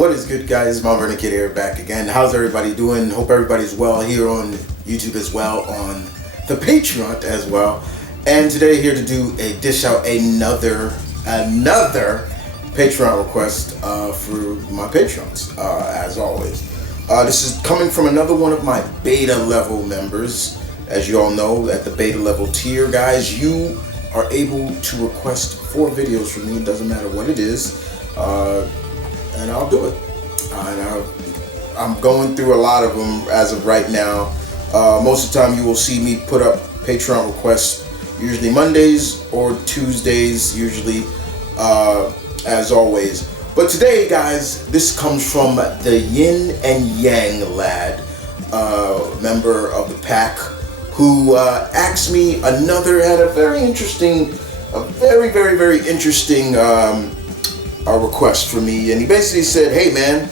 What is good, guys? M.V.K here, back again. How's everybody doing? Hope everybody's well here on YouTube as well, on the Patreon as well. And today here to dish out another Patreon request for my patrons, as always. This is coming from another one of my beta level members. As you all know, at the beta level tier, guys, you are able to request 4 videos from me. It doesn't matter what it is. And I'll do it. I'm going through a lot of them as of right now. Most of the time you will see me put up Patreon requests, usually Mondays or Tuesdays, usually, as always. But today, guys, this comes from the Yin and Yang lad, member of the pack, who asked me had a very interesting a request for me, and he basically said, hey man,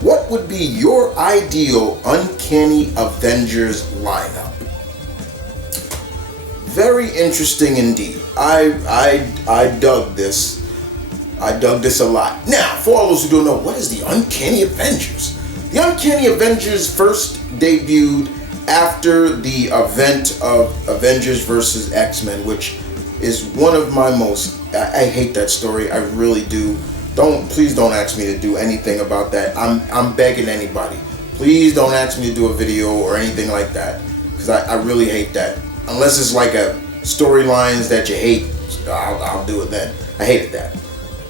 what would be your ideal Uncanny Avengers lineup? Very interesting indeed. I dug this. I dug this a lot. Now, for all those who don't know, what is the Uncanny Avengers? The Uncanny Avengers first debuted after the event of Avengers vs. X-Men, which is one of my most, I hate that story, I really do. Please don't ask me to do anything about that. I'm begging anybody. Please don't ask me to do a video or anything like that, because I really hate that. Unless it's like a storylines that you hate, I'll do it then. I hated that.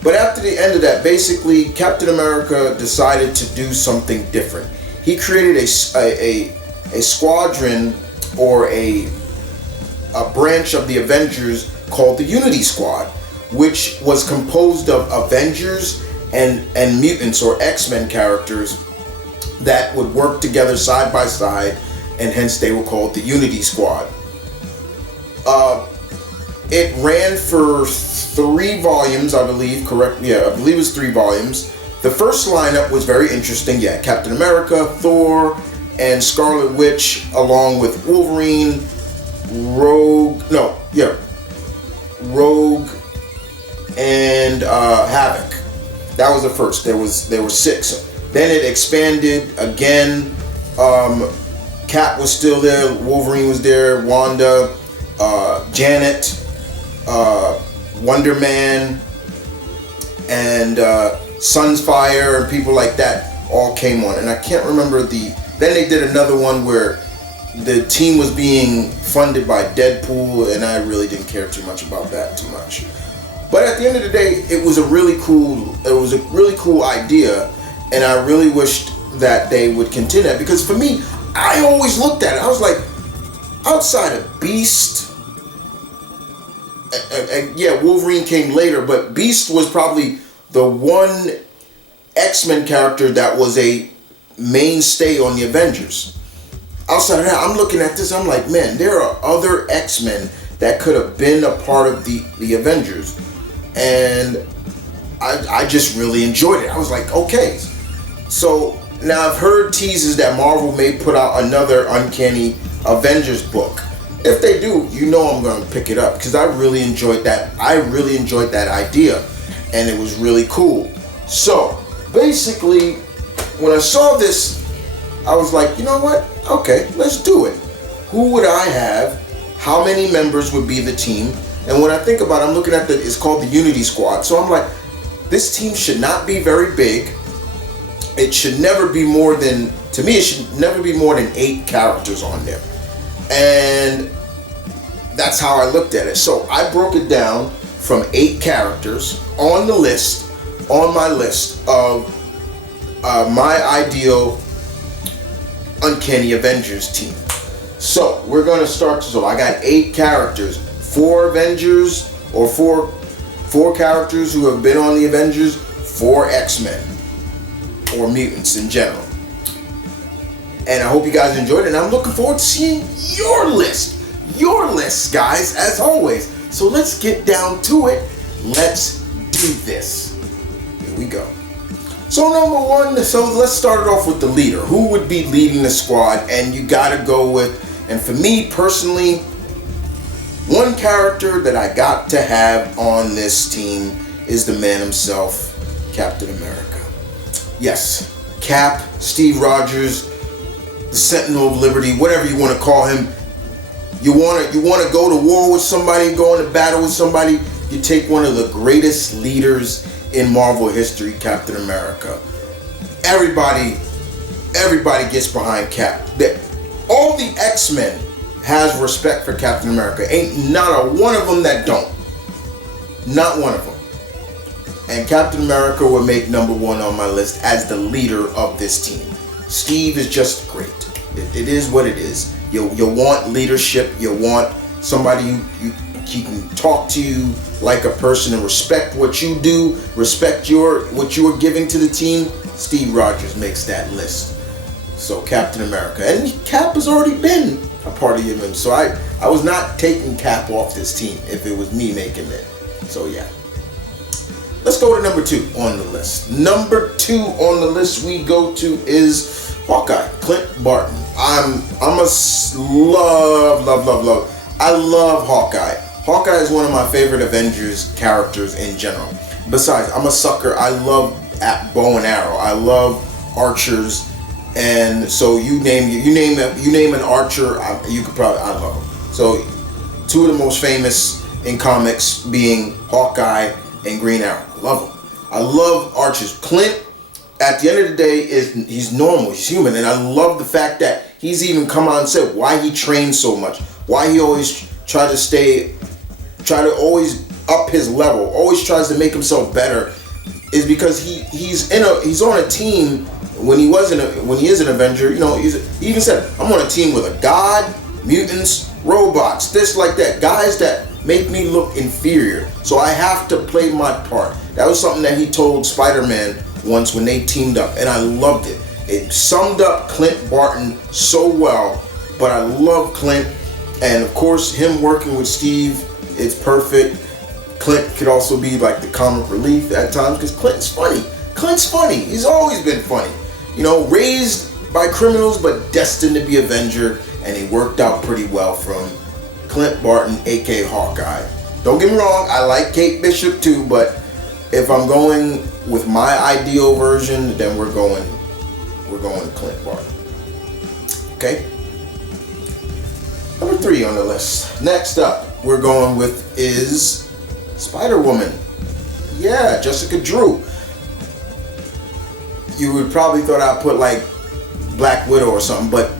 But after the end of that, basically, Captain America decided to do something different. He created a squadron, or a branch of the Avengers called the Unity Squad, which was composed of Avengers and mutants, or X-Men characters, that would work together side by side, and hence they were called the Unity Squad. It ran for 3 volumes, I believe, correct? Yeah, I believe it was 3 volumes. The first lineup was very interesting. Yeah, Captain America, Thor, and Scarlet Witch, along with Wolverine, Rogue, and Havoc. That was the first. There were 6. Then it expanded again. Cap was still there. Wolverine was there. Wanda, Janet, Wonder Man, and Sunfire, and people like that all came on. And I can't remember Then they did another one where the team was being funded by Deadpool, and I really didn't care too much about that too much. But at the end of the day, it was a really cool idea, and I really wished that they would continue that, because for me, I always looked at it. I was like, outside of Beast, yeah, Wolverine came later, but Beast was probably the one X-Men character that was a mainstay on the Avengers. Outside of that, I'm looking at this, I'm like, man, there are other X-Men that could have been a part of the Avengers. And I just really enjoyed it. I was like, okay. So now I've heard teases that Marvel may put out another Uncanny Avengers book. If they do, you know I'm going to pick it up, because I really enjoyed that. I really enjoyed that idea, and it was really cool. So basically, when I saw this, I was like, you know what? Okay, let's do it. Who would I have? How many members would be the team? And when I think about it, I'm looking at it's called the Unity Squad. So I'm like, this team should not be very big. It should never be more than, to me, it should never be more than 8 characters on there. And that's how I looked at it. So I broke it down from 8 characters on my list of my ideal Uncanny Avengers team. So we're going to start. So I got 8 characters, 4 Avengers, or 4 characters who have been on the Avengers, 4 X-Men, or mutants in general. And I hope you guys enjoyed it, and I'm looking forward to seeing your lists, guys, as always. So let's get down to it. Let's do this. Here we go. So number 1, so let's start it off with the leader. Who would be leading the squad? And you gotta go with, and for me personally, one character that I got to have on this team is the man himself, Captain America. Yes, Cap, Steve Rogers, the Sentinel of Liberty, whatever you want to call him. You want to go to war with somebody, go into battle with somebody. You take one of the greatest leaders in Marvel history, Captain America. Everybody gets behind Cap. All the X-Men has respect for Captain America. Ain't not a one of them that don't. Not one of them. And Captain America would make number one on my list as the leader of this team. Steve is just great. It is what it is. You want leadership. You want somebody you can talk to you like a person and respect what you do, respect what you are giving to the team. Steve Rogers makes that list. So Captain America. And Cap has already been a part of him. So I was not taking Cap off this team if it was me making it. So yeah. Let's go to number 2 on the list. Number 2 on the list we go to is Hawkeye, Clint Barton. I'm a love. I love Hawkeye. Hawkeye is one of my favorite Avengers characters in general. Besides, I'm a sucker. I love bow and arrow. I love archers, and so you name an archer. I love them. So 2 of the most famous in comics being Hawkeye and Green Arrow. I love them. I love archers. Clint, at the end of the day, he's normal. He's human, and I love the fact that he's even come out and said why he trains so much, why he always try to always up his level, always tries to make himself better, is because he's on a team. When he is an Avenger, he even said, I'm on a team with a god, mutants, robots, this like that, guys that make me look inferior. So I have to play my part. That was something that he told Spider-Man once when they teamed up, and I loved it. It summed up Clint Barton so well, but I love Clint, and of course him working with Steve, it's perfect. Clint could also be like the comic relief at times because Clint's funny. He's always been funny. Raised by criminals but destined to be Avenger, and he worked out pretty well from Clint Barton, aka Hawkeye. Don't get me wrong, I like Kate Bishop too, but if I'm going with my ideal version, then we're going Clint Barton. Okay? Number 3 on the list. Next up, we're going with is Spider-Woman. Yeah, Jessica Drew. You would probably thought I'd put like Black Widow or something, but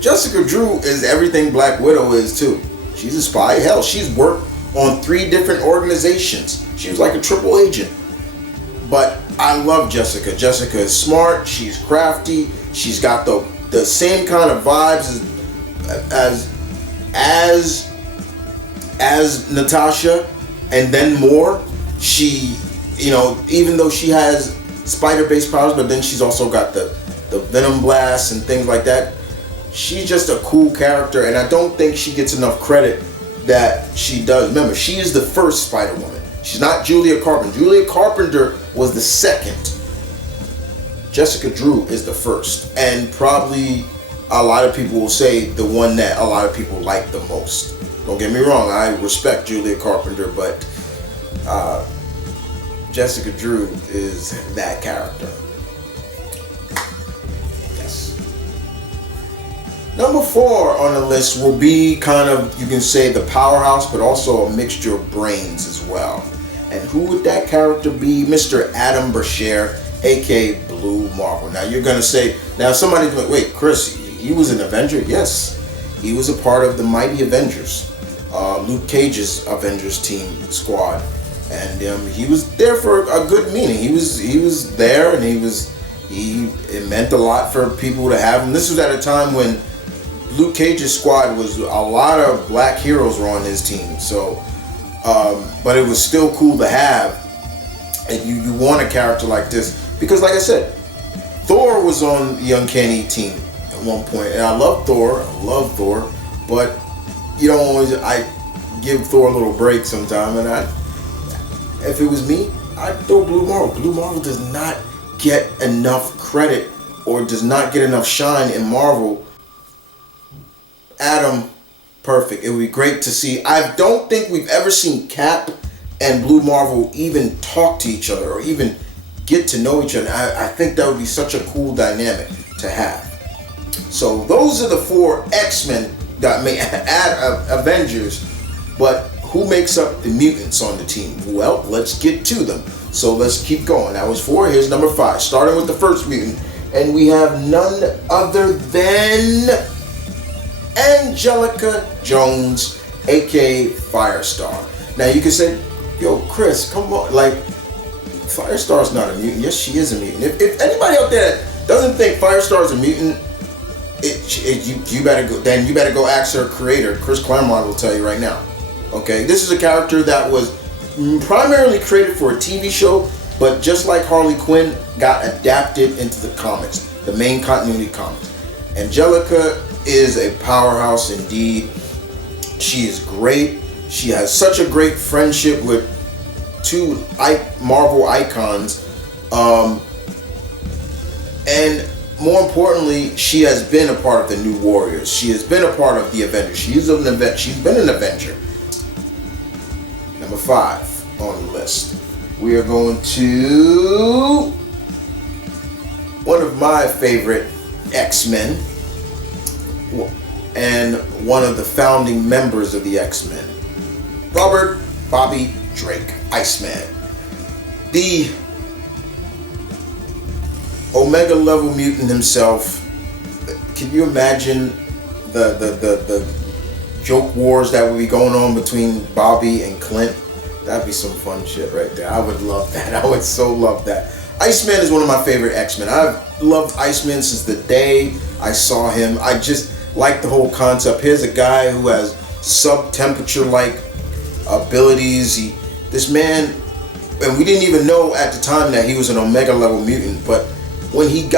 Jessica Drew is everything Black Widow is too. She's a spy. Hell, she's worked on 3 different organizations. She was like a triple agent. But I love Jessica. Jessica is smart. She's crafty. She's got the same kind of vibes as Natasha, and then more. She, even though she has spider-based powers, but then she's also got the venom blasts and things like that. She's just a cool character, and I don't think she gets enough credit that she does. Remember, she is the first Spider-Woman. She's not Julia Carpenter. Julia Carpenter was the second. Jessica Drew is the first, and probably a lot of people will say the one that a lot of people like the most. Don't get me wrong, I respect Julia Carpenter, but Jessica Drew is that character. Yes. Number 4 on the list will be kind of, you can say, the powerhouse, but also a mixture of brains as well. And who would that character be? Mr. Adam Brashear, aka Blue Marvel. Now you're gonna say, now somebody's like, wait, Chris, he was an Avenger? Yes, he was a part of the Mighty Avengers, Luke Cage's Avengers team squad, and he was there for a good meaning. He was there, and it meant a lot for people to have him. This was at a time when Luke Cage's squad was a lot of black heroes were on his team, so but it was still cool to have. And you want a character like this because, like I said, Thor was on the Uncanny team at one point, and I love Thor, but you don't always. I give Thor a little break sometime, and if it was me, I'd throw Blue Marvel. Blue Marvel does not get enough credit or does not get enough shine in Marvel. Adam, perfect. It would be great to see. I don't think we've ever seen Cap and Blue Marvel even talk to each other or even get to know each other. I think that would be such a cool dynamic to have. So those are the 4 X-Men that may add Avengers, but who makes up the mutants on the team? Well, let's get to them. So let's keep going. That was 4. Here's number 5. Starting with the first mutant. And we have none other than Angelica Jones, aka Firestar. Now you can say, yo, Chris, come on. Like, Firestar's not a mutant. Yes, she is a mutant. If anybody out there doesn't think Firestar's a mutant, you better go ask her creator. Chris Claremont will tell you right now. Okay, this is a character that was primarily created for a TV show, but just like Harley Quinn, got adapted into the comics, the main continuity comics. Angelica is a powerhouse indeed. She is great. She has such a great friendship with 2 Marvel icons, and more importantly, she has been a part of the New Warriors. She has been a part of the Avengers. She's been an Avenger. Number 5 on the list. We are going to one of my favorite X-Men and one of the founding members of the X-Men, Robert Bobby Drake, Iceman. The Omega level mutant himself. Can you imagine the joke wars that would be going on between Bobby and Clint? That'd be some fun shit right there. I would love that. I would so love that. Iceman is one of my favorite X-Men. I've loved Iceman since the day I saw him. I just like the whole concept. Here's a guy who has sub-temperature like abilities. This man, and we didn't even know at the time that he was an Omega level mutant, but when you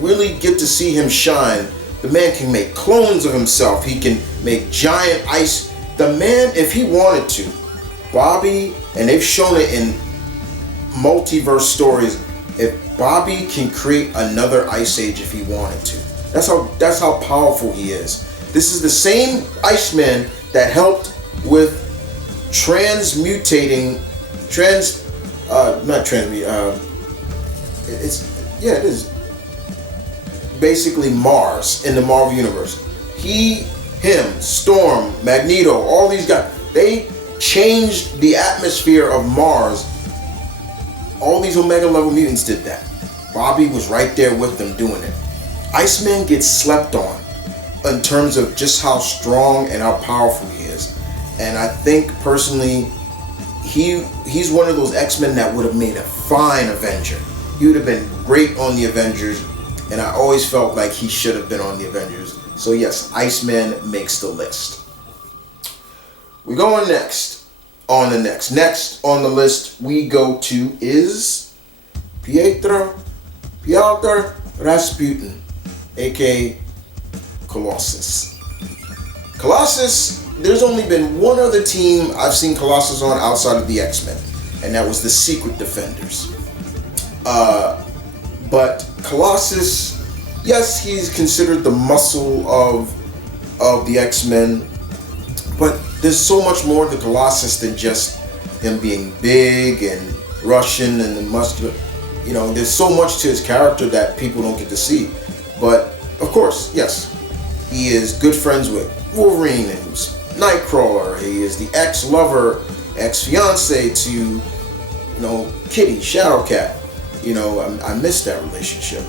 really get to see him shine, the man can make clones of himself. He can make giant ice. The man, if he wanted to, Bobby, and they've shown it in multiverse stories, if Bobby can create another ice age if he wanted to. That's how powerful he is. This is the same Iceman that helped with it is basically Mars in the Marvel Universe. Him, Storm, Magneto, all these guys, they changed the atmosphere of Mars. All these Omega level mutants did that. Bobby was right there with them doing it. Iceman gets slept on in terms of just how strong and how powerful he is. And I think personally, he's one of those X-Men that would have made a fine Avenger. He would have been great on the Avengers, and I always felt like he should have been on the Avengers. So yes, Iceman makes the list. We're going next on the next. Next on the list we go to is Piotr Rasputin, aka Colossus. Colossus, there's only been one other team I've seen Colossus on outside of the X-Men, and that was the Secret Defenders. But Colossus, yes, he's considered the muscle of the X-Men, but there's so much more to Colossus than just him being big and Russian and muscular. You know, there's so much to his character that people don't get to see. But of course, yes, he is good friends with Wolverine and Nightcrawler. He is the ex-lover, ex-fiance to, Kitty, Shadowcat. I miss that relationship.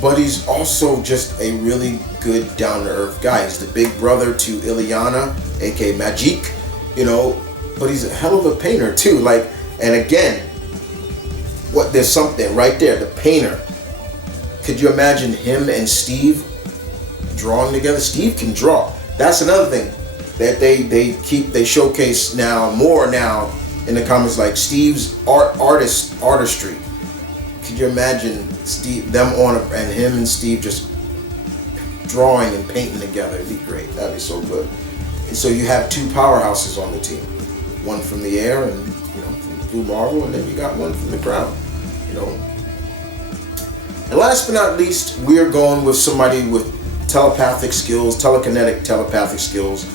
But he's also just a really good, down-to-earth guy. He's the big brother to Ilyana, aka Magic, but he's a hell of a painter too. And again, there's something right there, the painter. Could you imagine him and Steve drawing together? Steve can draw. That's another thing that they showcase more now in the comics, like Steve's artistry. Could you imagine him and Steve just drawing and painting together? It'd be great. That'd be so good. And so you have 2 powerhouses on the team. One from the air and from Blue Marvel, and then you got one from the ground. And last but not least, we're going with somebody with telekinetic telepathic skills.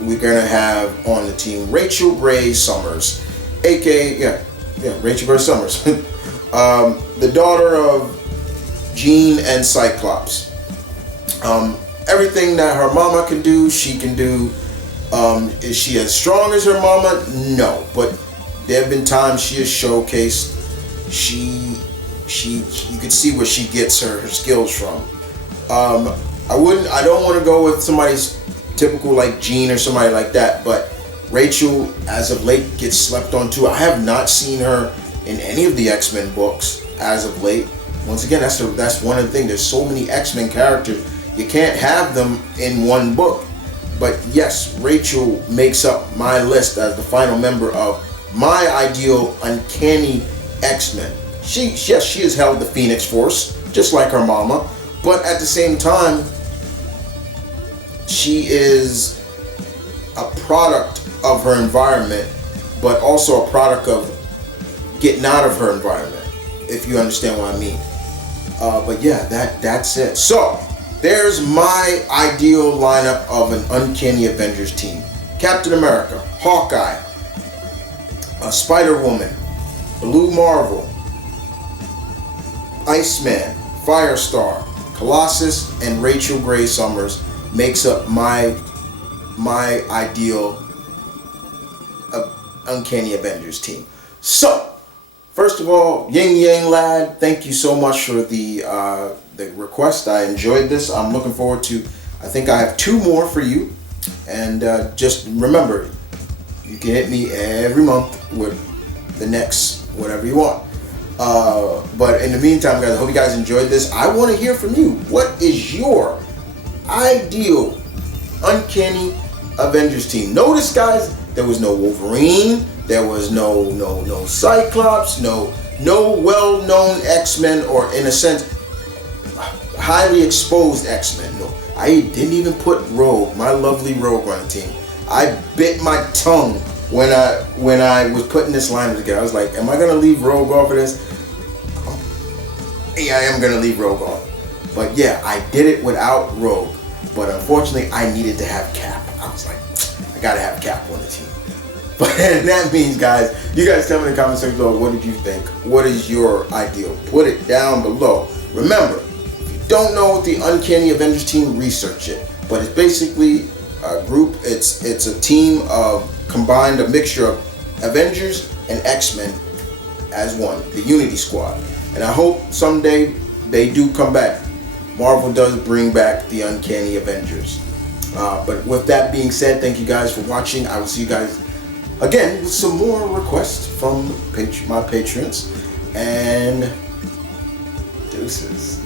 We're gonna have on the team Rachel Gray Summers, aka Rachel Gray Summers. The daughter of Jean and Cyclops. Everything that her mama can do, she can do. Is she as strong as her mama? No, but there have been times she has showcased. You can see where she gets her skills from. I don't want to go with somebody's typical like Jean or somebody like that, but Rachel, as of late, gets slept on too. I have not seen her in any of the X-Men books as of late. Once again, that's one of the things. There's so many X-Men characters, you can't have them in one book. But yes, Rachel makes up my list as the final member of my ideal Uncanny X-Men. She has held the Phoenix Force, just like her mama, but at the same time, she is a product of her environment, but also a product of getting out of her environment, if you understand what I mean. But yeah, that's it. So, there's my ideal lineup of an Uncanny Avengers team. Captain America, Hawkeye, Spider-Woman, Blue Marvel, Iceman, Firestar, Colossus, and Rachel Gray Summers makes up my ideal Uncanny Avengers team. So, first of all, Yin Yang Lad, thank you so much for the request. I enjoyed this. I'm looking forward to, I think I have 2 more for you. And just remember, you can hit me every month with the next whatever you want. But in the meantime, guys, I hope you guys enjoyed this. I want to hear from you. What is your ideal Uncanny Avengers team? Notice, guys, there was no Wolverine, there was no Cyclops, no well-known X-Men, or in a sense, highly exposed X-Men. No, I didn't even put Rogue, my lovely Rogue, on the team. I bit my tongue when I was putting this lineup together. I was like, am I gonna leave Rogue off of this? Yeah, I am gonna leave Rogue off. But yeah, I did it without Rogue. But unfortunately, I needed to have Cap. I was like, I gotta have Cap on the team. But that means, guys, you guys tell me in the comment section below, what did you think? What is your ideal? Put it down below. Remember, if you don't know what the Uncanny Avengers team, research it. But it's basically a group, it's a team of combined, a mixture of Avengers and X-Men as one, the Unity Squad. And I hope someday they do come back. Marvel does bring back the Uncanny Avengers. But with that being said, thank you guys for watching. I will see you guys again with some more requests from my patrons. And deuces.